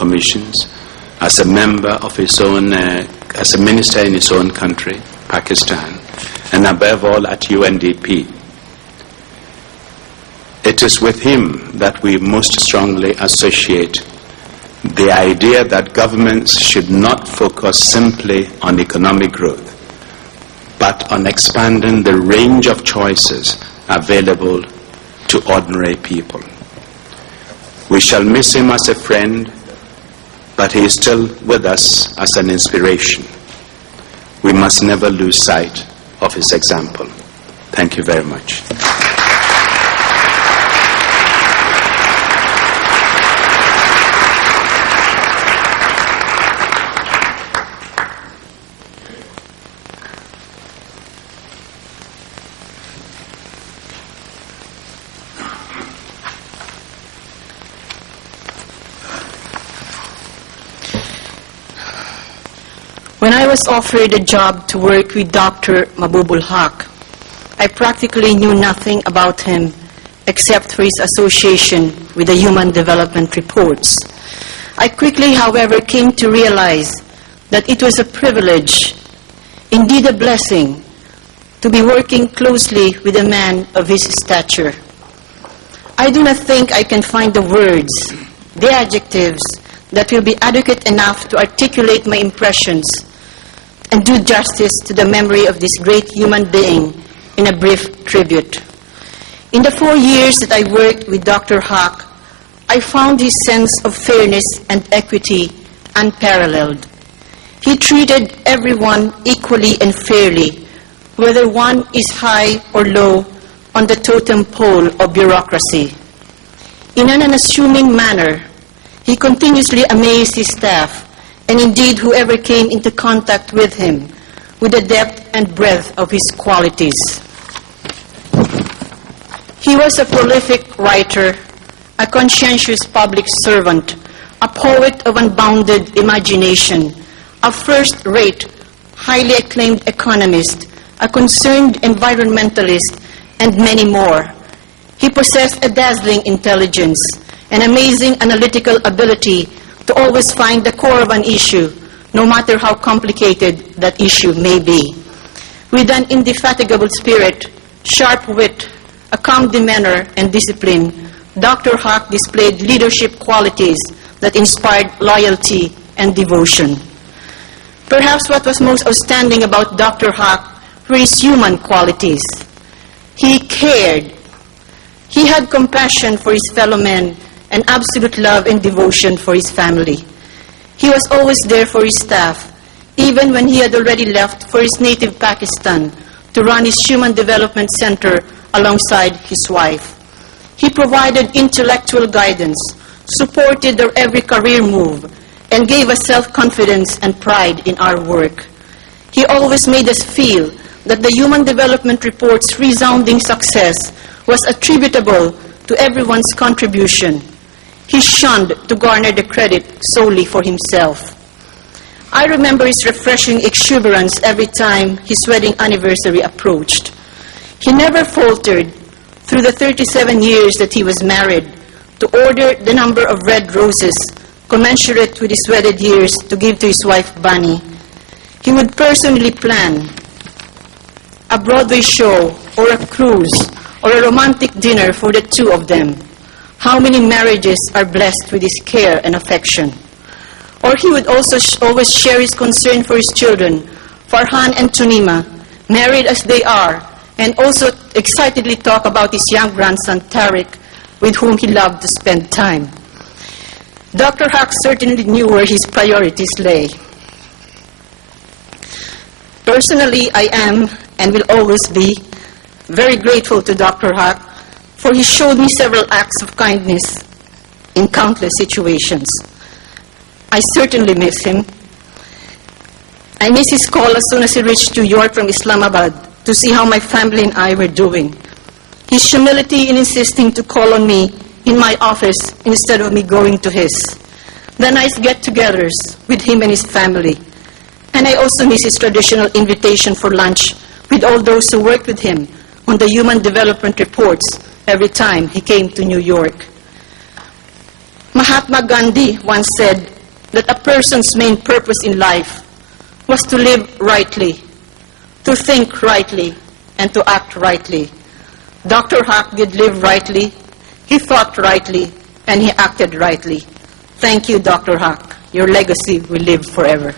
commissions, as a member of his own, as a minister in his own country, Pakistan, and above all at UNDP. It is with him that we most strongly associate the idea that governments should not focus simply on economic growth, but on expanding the range of choices available to ordinary people. We shall miss him as a friend, but he is still with us as an inspiration. We must never lose sight of his example. Thank you very much. When I was offered a job to work with Dr. Mahbubul Haq, I practically knew nothing about him except for his association with the Human Development Reports. I quickly, however, came to realize that it was a privilege, indeed a blessing, to be working closely with a man of his stature. I do not think I can find the words, the adjectives, that will be adequate enough to articulate my impressions and do justice to the memory of this great human being in a brief tribute. In the 4 years that I worked with Dr. Haq, I found his sense of fairness and equity unparalleled. He treated everyone equally and fairly, whether one is high or low on the totem pole of bureaucracy. In an unassuming manner, he continuously amazed his staff, and indeed whoever came into contact with him, with the depth and breadth of his qualities. He was a prolific writer, a conscientious public servant, a poet of unbounded imagination, a first-rate, highly acclaimed economist, a concerned environmentalist, and many more. He possessed a dazzling intelligence, an amazing analytical ability to always find the core of an issue, no matter how complicated that issue may be. With an indefatigable spirit, sharp wit, a calm demeanor, and discipline, Dr. Haq displayed leadership qualities that inspired loyalty and devotion. Perhaps what was most outstanding about Dr. Haq were his human qualities. He cared. He had compassion for his fellow men and absolute love and devotion for his family. He was always there for his staff, even when he had already left for his native Pakistan to run his Human Development Center alongside his wife. He provided intellectual guidance, supported their every career move, and gave us self-confidence and pride in our work. He always made us feel that the Human Development Report's resounding success was attributable to everyone's contribution. He shunned to garner the credit solely for himself. I remember his refreshing exuberance every time his wedding anniversary approached. He never faltered through the 37 years that he was married to order the number of red roses commensurate with his wedded years to give to his wife Bunny. He would personally plan a Broadway show or a cruise or a romantic dinner for the two of them. How many marriages are blessed with his care and affection? Or he would also always share his concern for his children, Farhan and Tunima, married as they are, and also excitedly talk about his young grandson, Tariq, with whom he loved to spend time. Dr. Haq certainly knew where his priorities lay. Personally, I am and will always be very grateful to Dr. Haq, for he showed me several acts of kindness in countless situations. I certainly miss him. I miss his call as soon as he reached New York from Islamabad to see how my family and I were doing. His humility in insisting to call on me in my office instead of me going to his. The nice get-togethers with him and his family. And I also miss his traditional invitation for lunch with all those who worked with him on the Human Development Reports every time he came to New York. Mahatma Gandhi once said that a person's main purpose in life was to live rightly, to think rightly, and to act rightly. Dr. Haque did live rightly, he thought rightly, and he acted rightly. Thank you, Dr. Haque. Your legacy will live forever.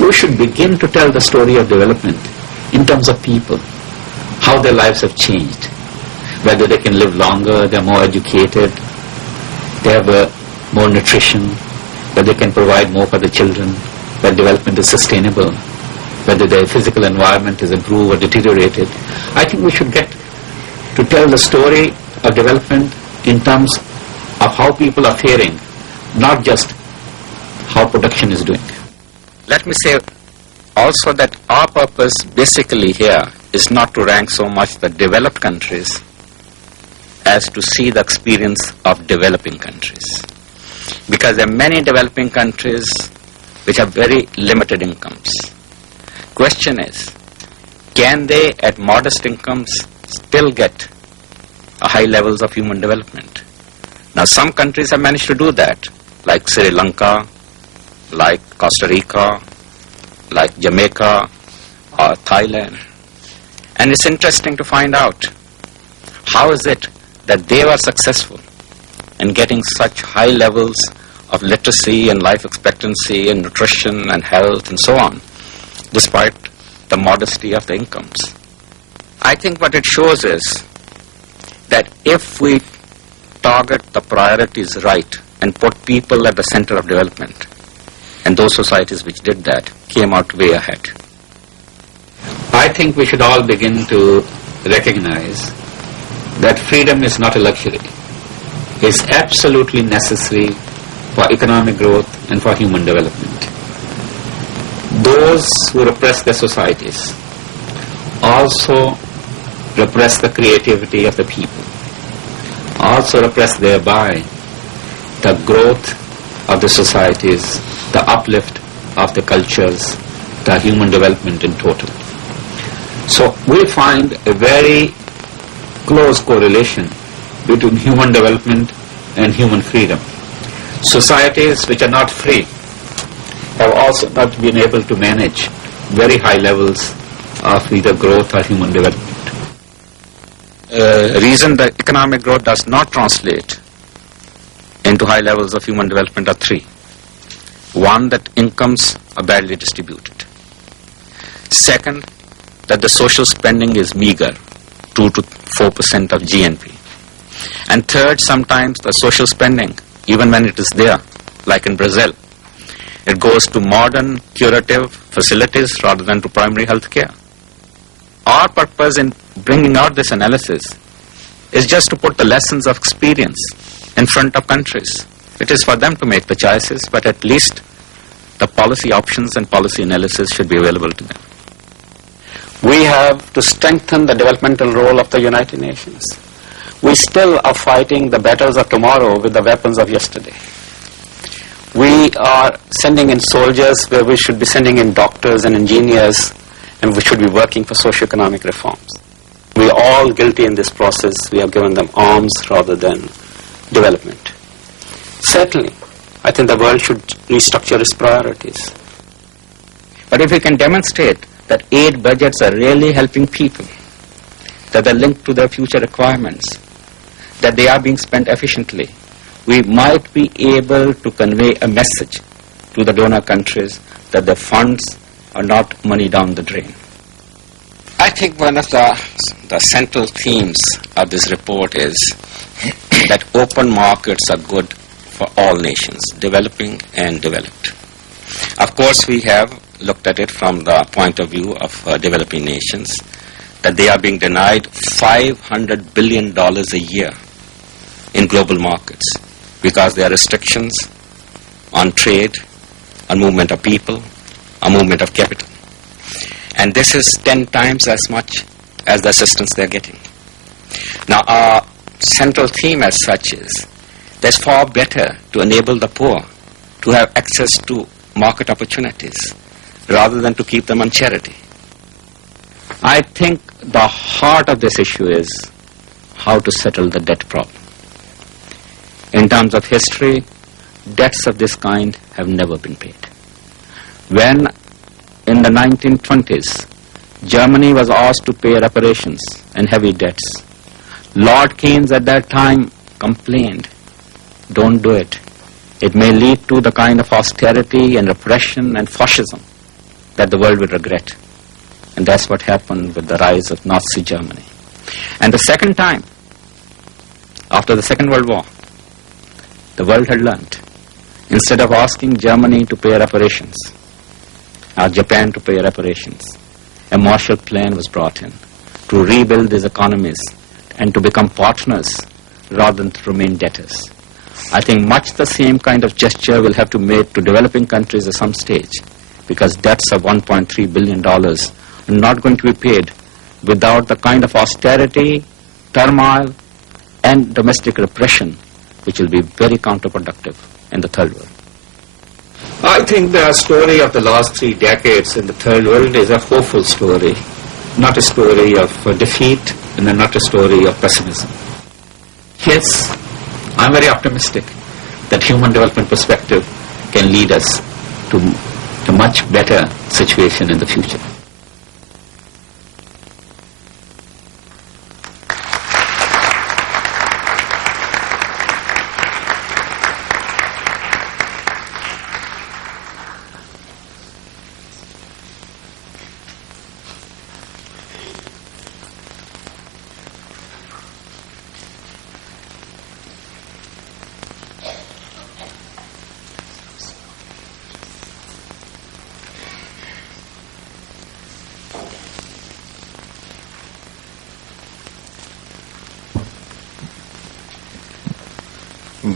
We should begin to tell the story of development in terms of people, how their lives have changed, whether they can live longer, they're more educated, they have more nutrition, whether they can provide more for the children, whether development is sustainable, whether their physical environment is improved or deteriorated. I think we should get to tell the story of development in terms of how people are faring, not just how production is doing. Let me say also that our purpose basically here is not to rank so much the developed countries as to see the experience of developing countries. Because there are many developing countries which have very limited incomes. Question is, can they at modest incomes still get a high levels of human development? Now some countries have managed to do that, like Sri Lanka, like Costa Rica, like Jamaica or Thailand. And it's interesting to find out how is it that they were successful in getting such high levels of literacy and life expectancy and nutrition and health and so on, despite the modesty of the incomes. I think what it shows is that if we target the priorities right and put people at the center of development, and those societies which did that came out way ahead. I think we should all begin to recognize that freedom is not a luxury. It's absolutely necessary for economic growth and for human development. Those who repress their societies also repress the creativity of the people, also repress thereby the growth of the societies, the uplift of the cultures, the human development in total. So we find a very close correlation between human development and human freedom. Societies which are not free have also not been able to manage very high levels of either growth or human development. Reason that economic growth does not translate into high levels of human development are three. One, that incomes are badly distributed. Second, that the social spending is meager, 2 to 4% of GNP. And third, sometimes the social spending, even when it is there, like in Brazil, it goes to modern curative facilities rather than to primary health care. Our purpose in bringing out this analysis is just to put the lessons of experience in front of countries. It is for them to make the choices, but at least the policy options and policy analysis should be available to them. We have to strengthen the developmental role of the United Nations. We still are fighting the battles of tomorrow with the weapons of yesterday. We are sending in soldiers where we should be sending in doctors and engineers, and we should be working for socio-economic reforms. We are all guilty in this process. We have given them arms rather than development. Certainly, I think the world should restructure its priorities. But if we can demonstrate that aid budgets are really helping people, that they're linked to their future requirements, that they are being spent efficiently, we might be able to convey a message to the donor countries that the funds are not money down the drain. I think one of the central themes of this report is that open markets are good for all nations, developing and developed. Of course, we have looked at it from the point of view of developing nations, that they are being denied $500 billion a year in global markets because there are restrictions on trade, on movement of people, on movement of capital. And this is 10 times as much as the assistance they're getting. Now, our central theme as such is that it's far better to enable the poor to have access to market opportunities rather than to keep them on charity. I think the heart of this issue is how to settle the debt problem. In terms of history, debts of this kind have never been paid. When in the 1920s, Germany was asked to pay reparations and heavy debts, Lord Keynes at that time complained, don't do it. It may lead to the kind of austerity and repression and fascism that the world will regret. And that's what happened with the rise of Nazi Germany. And the second time, after the Second World War, the world had learned. Instead of asking Germany to pay reparations, or Japan to pay reparations, a Marshall Plan was brought in to rebuild these economies and to become partners rather than to remain debtors. I think much the same kind of gesture will have to be made to developing countries at some stage, because debts of $1.3 billion are not going to be paid without the kind of austerity, turmoil, and domestic repression which will be very counterproductive in the third world. I think the story of the last 3 decades in the third world is a hopeful story, not a story of defeat and not a story of pessimism. Yes, I'm very optimistic that human development perspective can lead us to a much better situation in the future.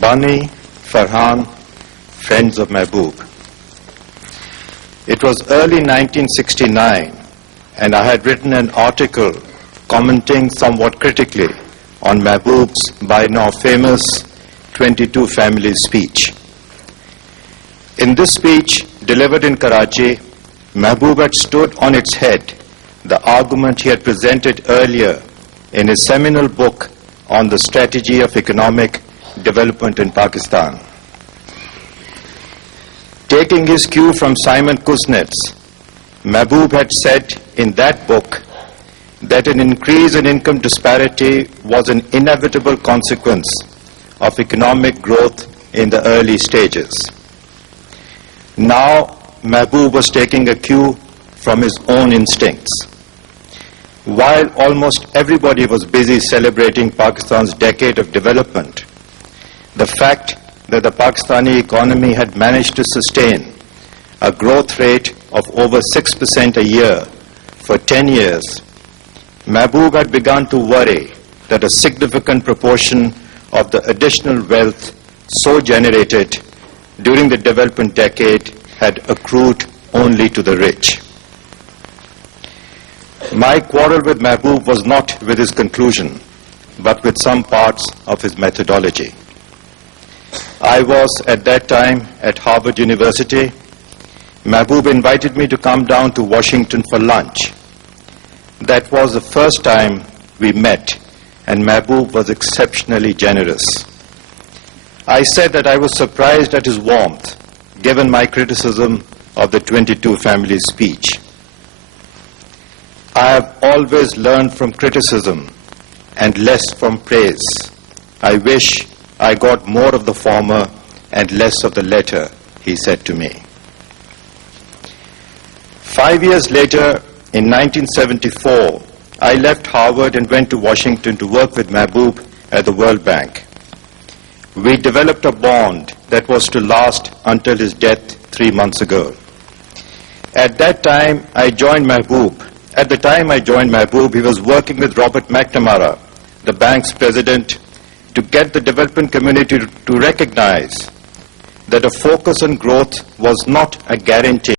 Bani, Farhan, friends of Mehboob. It was early 1969 and I had written an article commenting somewhat critically on Mehboob's by now famous 22 Families speech. In this speech, delivered in Karachi, Mehboob had stood on its head the argument he had presented earlier in his seminal book on the strategy of economic development in Pakistan. Taking his cue from Simon Kuznets, Mehboob had said in that book that an increase in income disparity was an inevitable consequence of economic growth in the early stages. Now, Mehboob was taking a cue from his own instincts. While almost everybody was busy celebrating Pakistan's decade of development, the fact that the Pakistani economy had managed to sustain a growth rate of over 6% a year for 10 years, Mehboob had begun to worry that a significant proportion of the additional wealth so generated during the development decade had accrued only to the rich. My quarrel with Mehboob was not with his conclusion, but with some parts of his methodology. I was at that time at Harvard University. Mehboob invited me to come down to Washington for lunch. That was the first time we met, and Mehboob was exceptionally generous. I said that I was surprised at his warmth, given my criticism of the 22 Families speech. I have always learned from criticism and less from praise. I wish I got more of the former and less of the latter, he said to me. 5 years later, in 1974, I left Harvard and went to Washington to work with Mehboob at the World Bank. We developed a bond that was to last until his death 3 months ago. At that time, I joined Mehboob. At the time I joined Mehboob, he was working with Robert McNamara, the bank's president, to get the development community to recognize that a focus on growth was not a guarantee